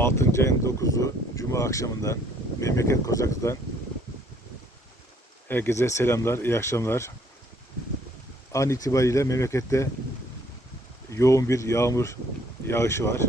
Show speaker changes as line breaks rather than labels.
6. ayın 9'u Cuma akşamından memleket Kozaklı'dan herkese selamlar, iyi akşamlar. An itibariyle memlekette yoğun bir yağmur yağışı var.